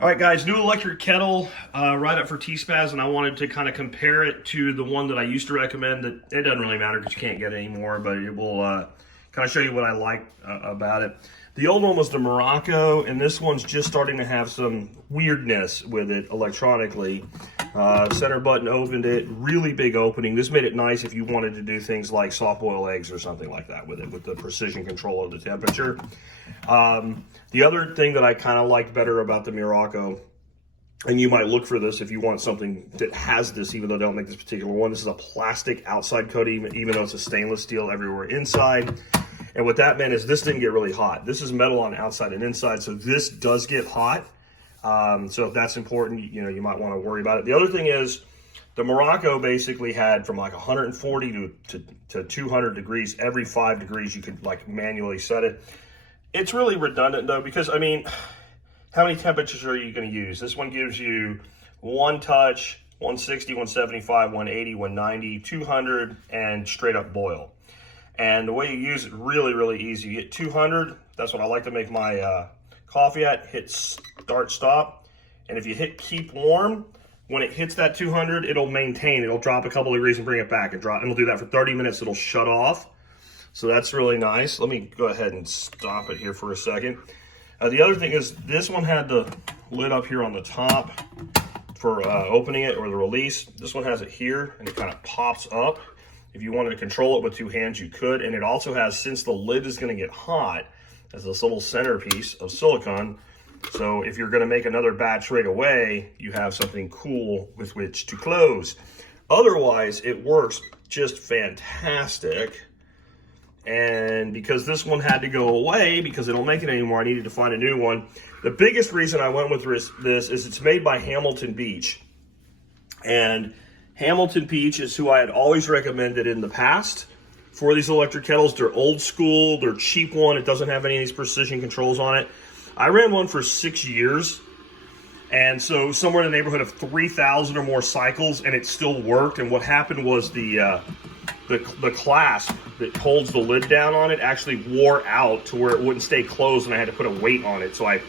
All right, guys, new electric kettle right up for T-Spaz, and I wanted to kind of compare it to the one that I used to recommend. That it doesn't really matter because you can't get it anymore, but it will kind of show you what I like about it. The old one was the Morocco, and this one's just starting to have some weirdness with it electronically. Center button opened it, really big opening. This made it nice if you wanted to do things like soft boil eggs or something like that with it, with the precision control of the temperature. The other thing that I kind of like better about the Morocco, and you might look for this if you want something that has this, even though they don't make this particular one, this is a plastic outside coating, even though it's a stainless steel everywhere inside. And what that meant is this didn't get really hot. This is metal on outside and inside, so this does get hot. So if that's important, you might want to worry about it. The other thing is the Morocco basically had from like 140 to 200 degrees. Every 5 degrees you could like manually set it. It's really redundant though, because I mean, how many temperatures are you going to use? This one gives you one touch, 160, 175, 180, 190, 200, and straight up boil. And the way you use it, really, really easy. You hit 200, that's what I like to make my coffee at. Hit start, stop. And if you hit keep warm, when it hits that 200, it'll maintain. It'll drop a couple degrees and bring it back. And it'll do that for 30 minutes. It'll shut off. So that's really nice. Let me go ahead and stop it here for a second. The other thing is this one had the lid up here on the top for opening it or the release. This one has it here and it kind of pops up. If you wanted to control it with two hands, you could. And it also has, since the lid is going to get hot, has this little centerpiece of silicone. So if you're going to make another batch right away, you have something cool with which to close. Otherwise, it works just fantastic. And because this one had to go away because they don't make it anymore, I needed to find a new one. The biggest reason I went with this is it's made by Hamilton Beach. And Hamilton Beach is who I had always recommended in the past for these electric kettles. They're old school, they're cheap one. It doesn't have any of these precision controls on it. I ran one for 6 years. And so somewhere in the neighborhood of 3,000 or more cycles, and it still worked. And what happened was the clasp that holds the lid down on it actually wore out to where it wouldn't stay closed, and I had to put a weight on it. So I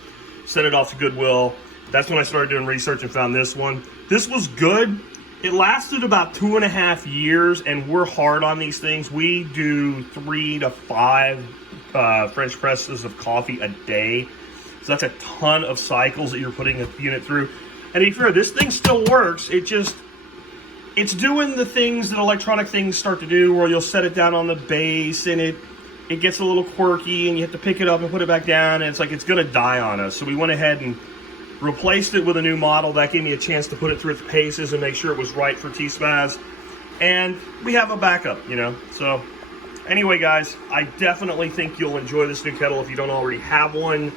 sent it off to Goodwill. That's when I started doing research and found this one. This was good. It lasted about 2.5 years, and we're hard on these things. We do 3 to 5 French presses of coffee a day. So that's a ton of cycles that you're putting a unit through. And to be fair, this thing still works. It's doing the things that electronic things start to do, where you'll set it down on the base and it gets a little quirky and you have to pick it up and put it back down, and it's like it's gonna die on us. So we went ahead and replaced it with a new model. That gave me a chance to put it through its paces and make sure it was right for T-Spaz. And we have a backup, So anyway, guys, I definitely think you'll enjoy this new kettle if you don't already have one.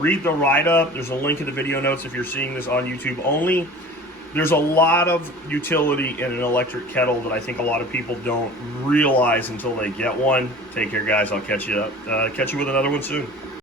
Read the write-up. There's a link in the video notes if you're seeing this on YouTube only. There's a lot of utility in an electric kettle that I think a lot of people don't realize until they get one. Take care, guys. I'll catch you with another one soon.